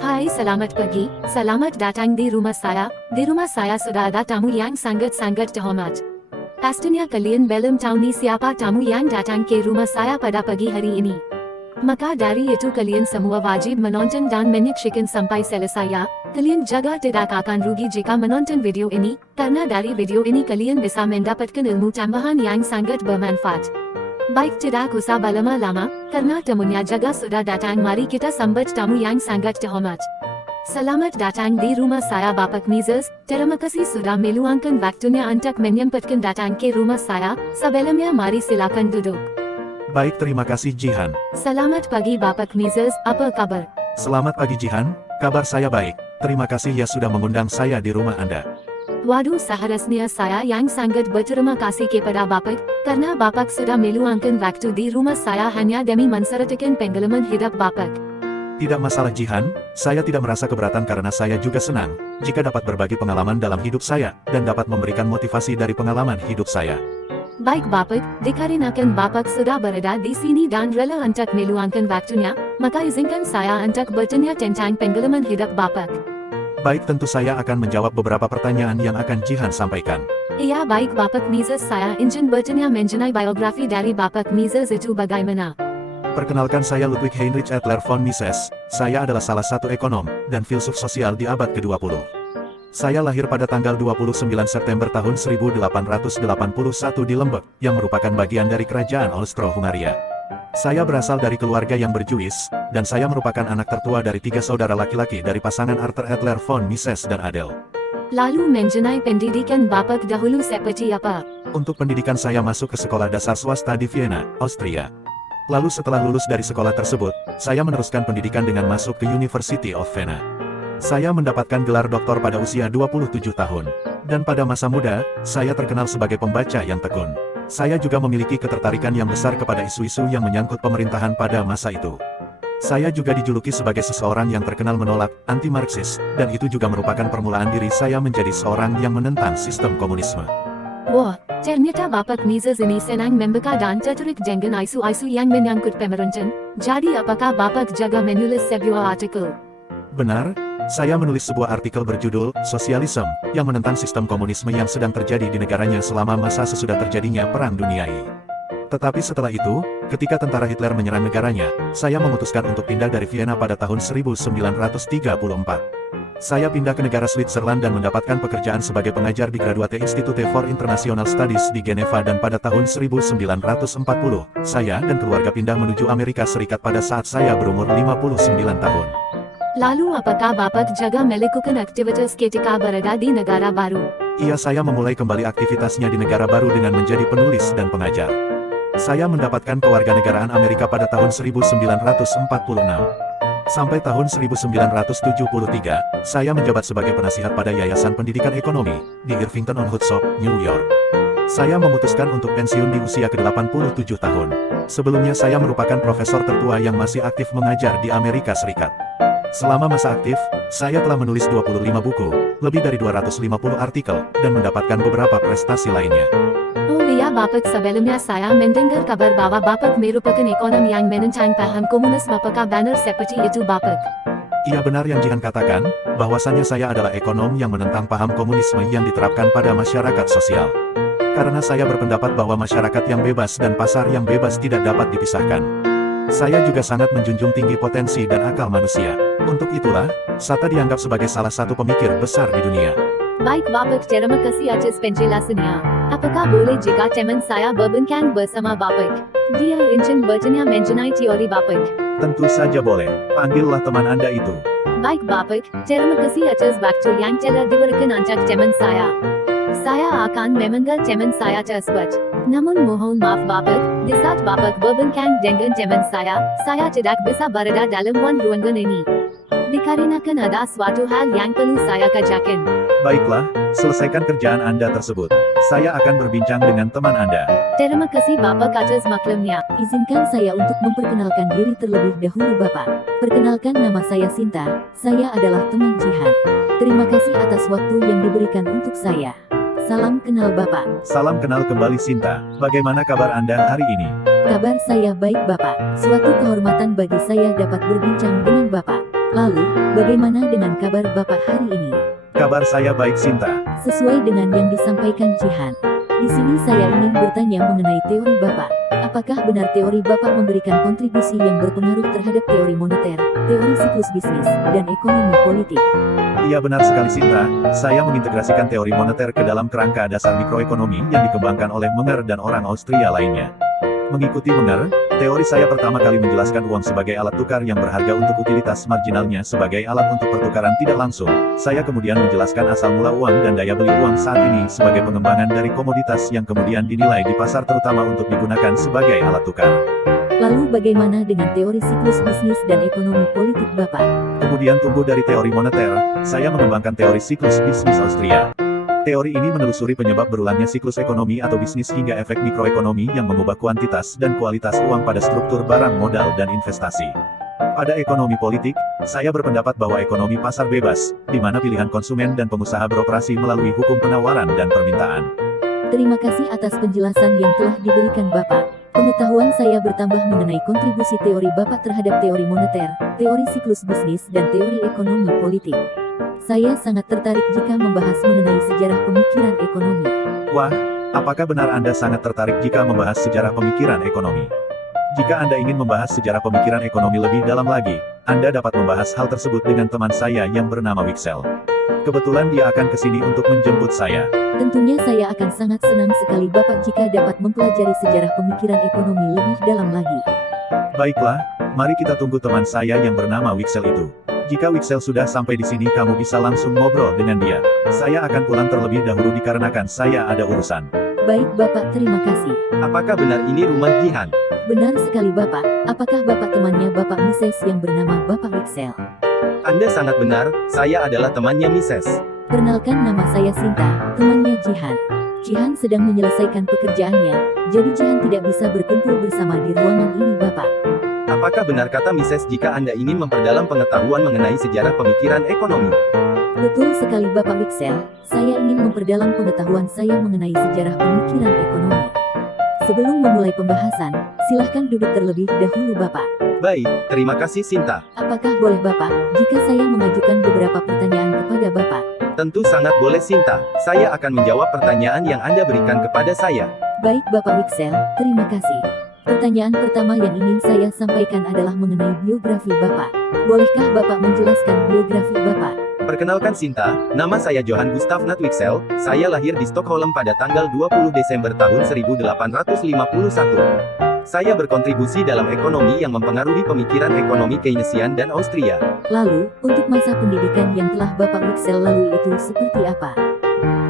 Hai, selamat pagi. Selamat datang di rumah saya. Di rumah saya sudah ada tamu yang sangat-sangat terhormat. Pastinya kalian belum tahu nih siapa tamu yang datang ke rumah saya pada pagi hari ini. Maka dari itu kalian semua wajib menonton dan menyaksikan sampai selesai ya. Kalian juga tidak akan rugi jika menonton video ini, karena dari video ini kalian bisa mendapatkan ilmu tambahan yang sangat bermanfaat. Baik, tidak usah berlama-lama, karena tamunya juga sudah datang. Mari kita sambut tamu yang sangat terhormat. Selamat datang di rumah saya Bapak Mrs. Terima kasih sudah meluangkan waktunya untuk menyempatkan datang ke rumah saya. Sebelumnya mari silakan duduk. Baik, terima kasih Jihan. Selamat pagi Bapak Mrs. Apa kabar? Selamat pagi Jihan, kabar saya baik. Terima kasih ya sudah mengundang saya di rumah Anda. Waduh, seharusnya saya yang sangat berterima kasih kepada Bapak, karena Bapak sudah meluangkan waktu di rumah saya hanya demi mensertakan pengalaman hidup Bapak. Tidak masalah Jihan, saya tidak merasa keberatan karena saya juga senang jika dapat berbagi pengalaman dalam hidup saya, dan dapat memberikan motivasi dari pengalaman hidup saya. Baik Bapak, dikarenakan Bapak sudah berada di sini dan rela untuk meluangkan waktunya, maka izinkan saya untuk bertanya tentang pengalaman hidup Bapak. Baik, tentu saya akan menjawab beberapa pertanyaan yang akan Jihan sampaikan. Iya baik Bapak Mrs. Saya ingin bertanya mengenai biografi dari Bapak Mrs. itu bagaimana? Perkenalkan, saya Ludwig Heinrich Adler von Mises. Saya adalah salah satu ekonom dan filsuf sosial di abad ke-20. Saya lahir pada tanggal 29 September tahun 1881 di Lemberg, yang merupakan bagian dari kerajaan Austro-Hungaria. Saya berasal dari keluarga yang berjuis, dan saya merupakan anak tertua dari 3 saudara laki-laki dari pasangan Arthur Adler von Mises dan Adele. Lalu mengenai pendidikan Bapak dahulu seperti apa? Untuk pendidikan saya masuk ke sekolah dasar swasta di Vienna, Austria. Lalu setelah lulus dari sekolah tersebut, saya meneruskan pendidikan dengan masuk ke University of Vienna. Saya mendapatkan gelar doktor pada usia 27 tahun. Dan pada masa muda, saya terkenal sebagai pembaca yang tekun. Saya juga memiliki ketertarikan yang besar kepada isu-isu yang menyangkut pemerintahan pada masa itu. Saya juga dijuluki sebagai seseorang yang terkenal menolak anti-Marxis, dan itu juga merupakan permulaan diri saya menjadi seorang yang menentang sistem komunisme. Wah, ternyata Bapak Mrs. ini senang membaca dan tertarik dengan isu-isu yang menyangkut pemerintahan. Jadi apakah Bapak juga menulis sebuah artikel? Benar, saya menulis sebuah artikel berjudul Sosialisme, yang menentang sistem komunisme yang sedang terjadi di negaranya selama masa sesudah terjadinya Perang Dunia I. Tetapi setelah itu, ketika tentara Hitler menyerang negaranya, saya memutuskan untuk pindah dari Vienna pada tahun 1934. Saya pindah ke negara Switzerland dan mendapatkan pekerjaan sebagai pengajar di Graduate Institute for International Studies di Geneva, dan pada tahun 1940, saya dan keluarga pindah menuju Amerika Serikat pada saat saya berumur 59 tahun. Lalu apakah Bapak juga melakukan aktivitas ketika berada di negara baru? Iya, saya memulai kembali aktivitasnya di negara baru dengan menjadi penulis dan pengajar. Saya mendapatkan kewarganegaraan Amerika pada tahun 1946. Sampai tahun 1973, saya menjabat sebagai penasihat pada Yayasan Pendidikan Ekonomi di Irvington-on-Hudson, New York. Saya memutuskan untuk pensiun di usia ke-87 tahun. Sebelumnya saya merupakan profesor tertua yang masih aktif mengajar di Amerika Serikat. Selama masa aktif, saya telah menulis 25 buku, lebih dari 250 artikel, dan mendapatkan beberapa prestasi lainnya. Oh iya Bapak, sebelumnya saya mendengar kabar bahwa Bapak merupakan ekonom yang menentang paham komunisme. Apakah benar seperti itu Bapak? Iya, benar yang Jihan katakan, bahwasannya saya adalah ekonom yang menentang paham komunisme yang diterapkan pada masyarakat sosial. Karena saya berpendapat bahwa masyarakat yang bebas dan pasar yang bebas tidak dapat dipisahkan. Saya juga sangat menjunjung tinggi potensi dan akal manusia. Untuk itulah, saya dianggap sebagai salah satu pemikir besar di dunia. Baik Bapak, terima kasih atas penjelasannya. Apakah boleh jika teman saya berbincang bersama Bapak? Dia ingin bertanya mengenai teori Bapak. Tentu saja boleh, panggillah teman Anda itu. Baik Bapak, terima kasih atas waktu yang telah diberikan untuk teman saya. Saya akan memanggil teman saya tersebut. Namun mohon maaf Bapak, di saat Bapak berbincang dengan teman saya tidak bisa berada dalam ruangan ini. Dikarenakan ada suatu hal yang perlu saya kerjakan. Baiklah, selesaikan kerjaan Anda tersebut. Saya akan berbincang dengan teman Anda. Terima kasih Bapak atas maklumnya. Izinkan saya untuk memperkenalkan diri terlebih dahulu Bapak. Perkenalkan, nama saya Sinta. Saya adalah teman Jihan. Terima kasih atas waktu yang diberikan untuk saya. Salam kenal Bapak. Salam kenal kembali Sinta. Bagaimana kabar Anda hari ini? Kabar saya baik Bapak. Suatu kehormatan bagi saya dapat berbincang dengan Bapak. Lalu, bagaimana dengan kabar Bapak hari ini? Kabar saya baik Sinta. Sesuai dengan yang disampaikan Jihan. Di sini saya ingin bertanya mengenai teori Bapak. Apakah benar teori Bapak memberikan kontribusi yang berpengaruh terhadap teori moneter, teori siklus bisnis, dan ekonomi politik? Iya benar sekali Sinta, saya mengintegrasikan teori moneter ke dalam kerangka dasar mikroekonomi yang dikembangkan oleh Menger dan orang Austria lainnya. Mengikuti Menger, teori saya pertama kali menjelaskan uang sebagai alat tukar yang berharga untuk utilitas marginalnya sebagai alat untuk pertukaran tidak langsung. Saya kemudian menjelaskan asal mula uang dan daya beli uang saat ini sebagai pengembangan dari komoditas yang kemudian dinilai di pasar terutama untuk digunakan sebagai alat tukar. Lalu bagaimana dengan teori siklus bisnis dan ekonomi politik Bapak? Kemudian tumbuh dari teori moneter, saya mengembangkan teori siklus bisnis Austria. Teori ini menelusuri penyebab berulangnya siklus ekonomi atau bisnis hingga efek mikroekonomi yang mengubah kuantitas dan kualitas uang pada struktur barang modal dan investasi. Pada ekonomi politik, saya berpendapat bahwa ekonomi pasar bebas, di mana pilihan konsumen dan pengusaha beroperasi melalui hukum penawaran dan permintaan. Terima kasih atas penjelasan yang telah diberikan Bapak. Pengetahuan saya bertambah mengenai kontribusi teori Bapak terhadap teori moneter, teori siklus bisnis, dan teori ekonomi politik. Saya sangat tertarik jika membahas mengenai sejarah pemikiran ekonomi. Wah, apakah benar Anda sangat tertarik jika membahas sejarah pemikiran ekonomi? Jika Anda ingin membahas sejarah pemikiran ekonomi lebih dalam lagi, Anda dapat membahas hal tersebut dengan teman saya yang bernama Wixel. Kebetulan dia akan ke sini untuk menjemput saya. Tentunya saya akan sangat senang sekali Bapak jika dapat mempelajari sejarah pemikiran ekonomi lebih dalam lagi. Baiklah, mari kita tunggu teman saya yang bernama Wixel itu. Jika Wixel sudah sampai di sini kamu bisa langsung ngobrol dengan dia. Saya akan pulang terlebih dahulu dikarenakan saya ada urusan. Baik Bapak, terima kasih. Apakah benar ini rumah Jihan? Benar sekali Bapak. Apakah Bapak temannya Bapak Mises yang bernama Bapak Wixel? Anda sangat benar, saya adalah temannya Mises. Perkenalkan, nama saya Sinta, temannya Jihan. Jihan sedang menyelesaikan pekerjaannya, jadi Jihan tidak bisa berkumpul bersama di ruangan ini Bapak. Apakah benar kata Mises jika Anda ingin memperdalam pengetahuan mengenai sejarah pemikiran ekonomi? Betul sekali Bapak Wixel, saya ingin memperdalam pengetahuan saya mengenai sejarah pemikiran ekonomi. Sebelum memulai pembahasan, silahkan duduk terlebih dahulu Bapak. Baik, terima kasih Sinta. Apakah boleh Bapak, jika saya mengajukan beberapa pertanyaan kepada Bapak? Tentu sangat boleh Sinta, saya akan menjawab pertanyaan yang Anda berikan kepada saya. Baik Bapak Wixel, terima kasih. Pertanyaan pertama yang ingin saya sampaikan adalah mengenai biografi Bapak. Bolehkah Bapak menjelaskan biografi Bapak? Perkenalkan Sinta, nama saya Johan Gustav Nat Wixel, saya lahir di Stockholm pada tanggal 20 Desember tahun 1851. Saya berkontribusi dalam ekonomi yang mempengaruhi pemikiran ekonomi Keynesian dan Austria. Lalu, untuk masa pendidikan yang telah Bapak Wixel lalui itu seperti apa?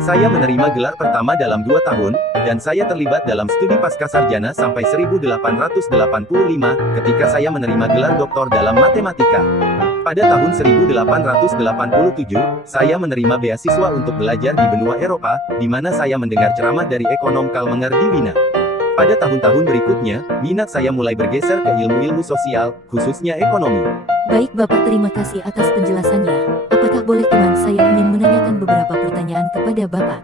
Saya menerima gelar pertama dalam 2 tahun, dan saya terlibat dalam studi pascasarjana sampai 1885, ketika saya menerima gelar doktor dalam matematika. Pada tahun 1887, saya menerima beasiswa untuk belajar di benua Eropa, di mana saya mendengar ceramah dari ekonom Karl Menger di Wina. Pada tahun-tahun berikutnya, minat saya mulai bergeser ke ilmu-ilmu sosial, khususnya ekonomi. Baik Bapak, terima kasih atas penjelasannya. Apakah boleh teman saya ingin menanyakan beberapa pertanyaan kepada Bapak?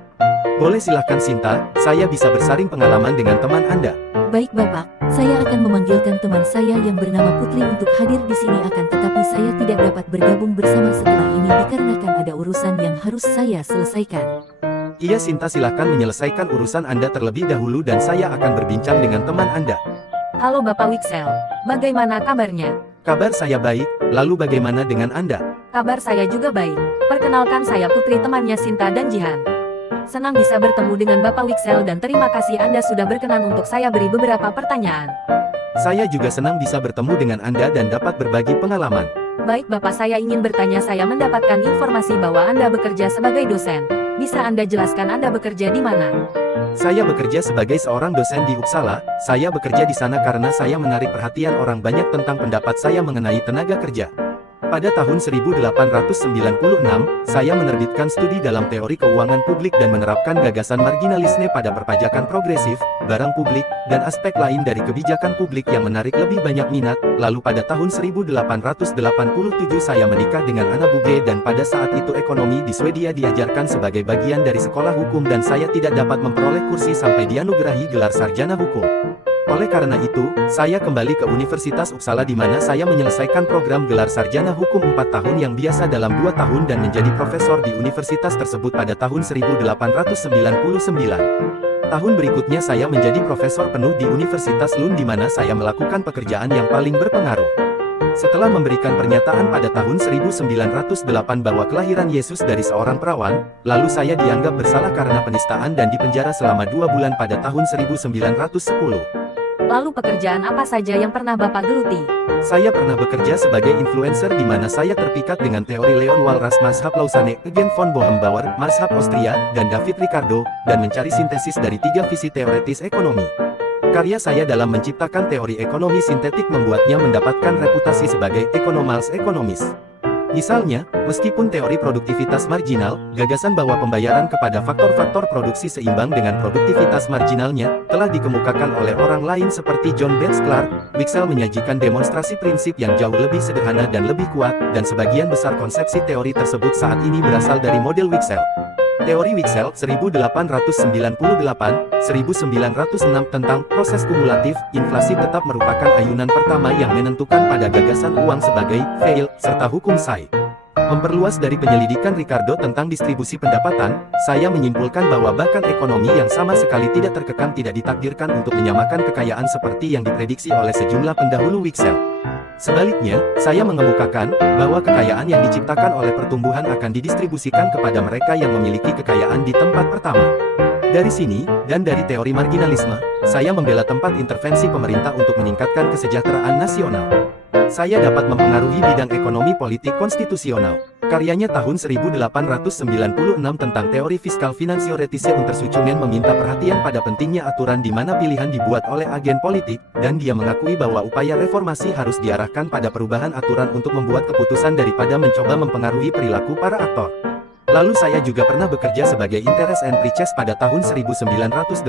Boleh silahkan Sinta, saya bisa bersaring pengalaman dengan teman Anda. Baik Bapak, saya akan memanggilkan teman saya yang bernama Putri untuk hadir di sini tetapi saya tidak dapat bergabung bersama setelah ini dikarenakan ada urusan yang harus saya selesaikan. Iya Sinta, silahkan menyelesaikan urusan Anda terlebih dahulu dan saya akan berbincang dengan teman Anda. Halo Bapak Wixel, bagaimana kabarnya? Kabar saya baik, lalu bagaimana dengan Anda? Kabar saya juga baik. Perkenalkan, saya Putri, temannya Sinta dan Jihan. Senang bisa bertemu dengan Bapak Wixel dan terima kasih Anda sudah berkenan untuk saya beri beberapa pertanyaan. Saya juga senang bisa bertemu dengan Anda dan dapat berbagi pengalaman. Baik Bapak, saya ingin bertanya, saya mendapatkan informasi bahwa Anda bekerja sebagai dosen. Bisa Anda jelaskan Anda bekerja di mana? Saya bekerja sebagai seorang dosen di Uppsala. Saya bekerja di sana karena saya menarik perhatian orang banyak tentang pendapat saya mengenai tenaga kerja. Pada tahun 1896, saya menerbitkan studi dalam teori keuangan publik dan menerapkan gagasan marginalisme pada perpajakan progresif, barang publik, dan aspek lain dari kebijakan publik yang menarik lebih banyak minat. Lalu pada tahun 1887 saya menikah dengan Anna Bugge dan pada saat itu ekonomi di Swedia diajarkan sebagai bagian dari sekolah hukum dan saya tidak dapat memperoleh kursi sampai dianugerahi gelar sarjana hukum. Oleh karena itu, saya kembali ke Universitas Uppsala di mana saya menyelesaikan program gelar sarjana hukum 4 tahun yang biasa dalam 2 tahun dan menjadi profesor di universitas tersebut pada tahun 1899. Tahun berikutnya saya menjadi profesor penuh di Universitas Lund di mana saya melakukan pekerjaan yang paling berpengaruh. Setelah memberikan pernyataan pada tahun 1908 bahwa kelahiran Yesus dari seorang perawan, lalu saya dianggap bersalah karena penistaan dan dipenjara selama 2 bulan pada tahun 1910. Lalu pekerjaan apa saja yang pernah Bapak geluti? Saya pernah bekerja sebagai influencer di mana saya terpikat dengan teori Leon Walras Mazhab Lausanne, Eugen von Bohembauer, Mazhab Austria, dan David Ricardo, dan mencari sintesis dari 3 visi teoretis ekonomi. Karya saya dalam menciptakan teori ekonomi sintetik membuatnya mendapatkan reputasi sebagai ekonomals ekonomis. Misalnya, meskipun teori produktivitas marginal, gagasan bahwa pembayaran kepada faktor-faktor produksi seimbang dengan produktivitas marginalnya, telah dikemukakan oleh orang lain seperti John Bates Clark, Wicksell menyajikan demonstrasi prinsip yang jauh lebih sederhana dan lebih kuat, dan sebagian besar konsepsi teori tersebut saat ini berasal dari model Wicksell. Teori Wicksell 1898-1906 tentang proses kumulatif, inflasi tetap merupakan ayunan pertama yang menentukan pada gagasan uang sebagai Veil, serta hukum Say. Memperluas dari penyelidikan Ricardo tentang distribusi pendapatan, saya menyimpulkan bahwa bahkan ekonomi yang sama sekali tidak terkekang tidak ditakdirkan untuk menyamakan kekayaan seperti yang diprediksi oleh sejumlah pendahulu Wicksell. Sebaliknya, saya mengemukakan bahwa kekayaan yang diciptakan oleh pertumbuhan akan didistribusikan kepada mereka yang memiliki kekayaan di tempat pertama. Dari sini, dan dari teori marginalisme, saya membela tempat intervensi pemerintah untuk meningkatkan kesejahteraan nasional. Saya dapat mempengaruhi bidang ekonomi politik konstitusional. Karyanya tahun 1896 tentang teori fiskal Finanzioretische Untersuchungen meminta perhatian pada pentingnya aturan di mana pilihan dibuat oleh agen politik, dan dia mengakui bahwa upaya reformasi harus diarahkan pada perubahan aturan untuk membuat keputusan daripada mencoba mempengaruhi perilaku para aktor. Lalu saya juga pernah bekerja sebagai interest and purchase pada tahun 1989.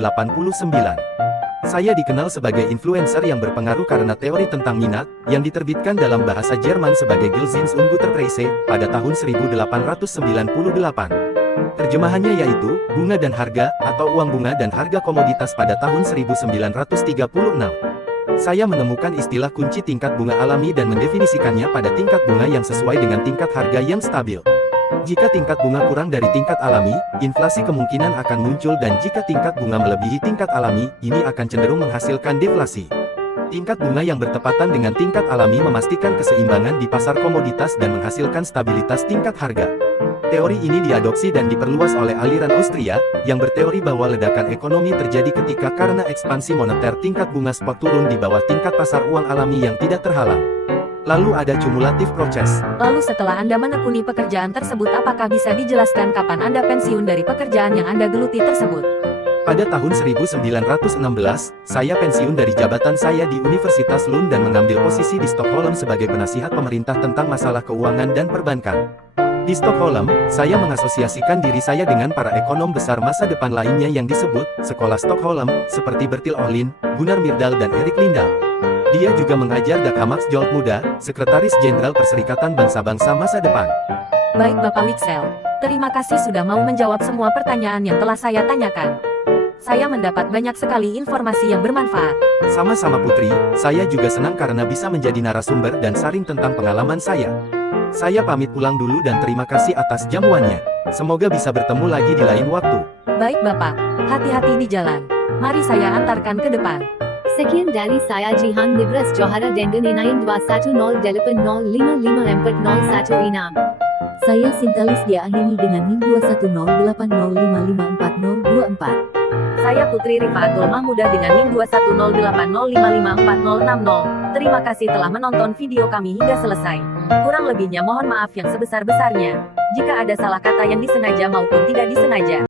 Saya dikenal sebagai influencer yang berpengaruh karena teori tentang minat, yang diterbitkan dalam bahasa Jerman sebagai Geldzins und Güterpreise, pada tahun 1898. Terjemahannya yaitu, bunga dan harga, atau uang bunga dan harga komoditas pada tahun 1936. Saya menemukan istilah kunci tingkat bunga alami dan mendefinisikannya pada tingkat bunga yang sesuai dengan tingkat harga yang stabil. Jika tingkat bunga kurang dari tingkat alami, inflasi kemungkinan akan muncul dan jika tingkat bunga melebihi tingkat alami, ini akan cenderung menghasilkan deflasi. Tingkat bunga yang bertepatan dengan tingkat alami memastikan keseimbangan di pasar komoditas dan menghasilkan stabilitas tingkat harga. Teori ini diadopsi dan diperluas oleh aliran Austria, yang berteori bahwa ledakan ekonomi terjadi ketika karena ekspansi moneter tingkat bunga spot turun di bawah tingkat pasar uang alami yang tidak terhalang. Lalu ada cumulative process. Lalu setelah Anda menekuni pekerjaan tersebut, apakah bisa dijelaskan kapan Anda pensiun dari pekerjaan yang Anda geluti tersebut? Pada tahun 1916, saya pensiun dari jabatan saya di Universitas Lund dan mengambil posisi di Stockholm sebagai penasihat pemerintah tentang masalah keuangan dan perbankan. Di Stockholm, saya mengasosiasikan diri saya dengan para ekonom besar masa depan lainnya yang disebut Sekolah Stockholm, seperti Bertil Ohlin, Gunnar Myrdal dan Erik Lindahl. Dia juga mengajar Dag Hammarskjöld Muda, Sekretaris Jenderal Perserikatan Bangsa-Bangsa Masa Depan. Baik Bapak Wicksell, terima kasih sudah mau menjawab semua pertanyaan yang telah saya tanyakan. Saya mendapat banyak sekali informasi yang bermanfaat. Sama-sama Putri, saya juga senang karena bisa menjadi narasumber dan sharing tentang pengalaman saya. Saya pamit pulang dulu dan terima kasih atas jamuannya. Semoga bisa bertemu lagi di lain waktu. Baik Bapak, hati-hati di jalan. Mari saya antarkan ke depan. Sekian dari saya Jihan Nibras Johara dengan 9210 Delapan 05541 Saya Sintalis diakhiri dengan NIM 21080554024. Saya Putri Rifaatul Mahmudah dengan NIM 21080554060. Terima kasih telah menonton video kami hingga selesai. Kurang lebihnya mohon maaf yang sebesar-besarnya. Jika ada salah kata yang disengaja maupun tidak disengaja.